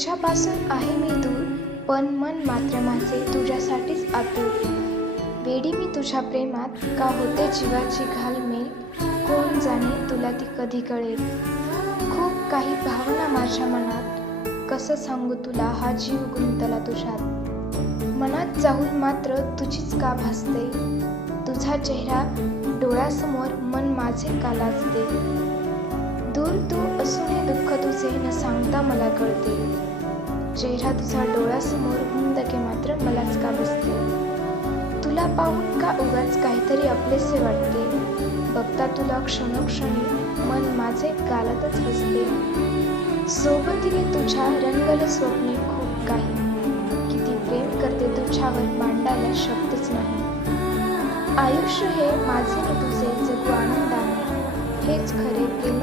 तुझ्यापासून आहे मी दूर, पण मन मात्र माझे तुझ्यासाठीच आतुर. वेडी मी तुझ्या प्रेमात, का होते जीवाची घालमेल, कोण जाणे तुला ती कधी कळेल. खूप काही भावना माझ्या मनात, कसं सांगू तुला हा जीव गुंतला तुझ्यात. मनात जाऊन मात्र तुझीच का भासते, तुझा चेहरा डोळ्यासमोर मन माझे का लाजते. दूर तू असूनही दुःख तुझे न सांगता मला कळते, चेहरा तुझा डोळ्यासमोर हुंदके मात्र मलाच का बसते. तुला पाहून का उगाच काहीतरी आपलेसे वाटते, बघता तुला क्षणोक्षणी मन माझे गालातच हसते. सोबतीने तुझ्या रंगले स्वप्ने खूप काही, किती प्रेम करते तुझ्यावर मांडायला शब्दच नाही. आयुष्य हे माझे आणि तुझे जगू आनंदाने, हेच खरे प्रेम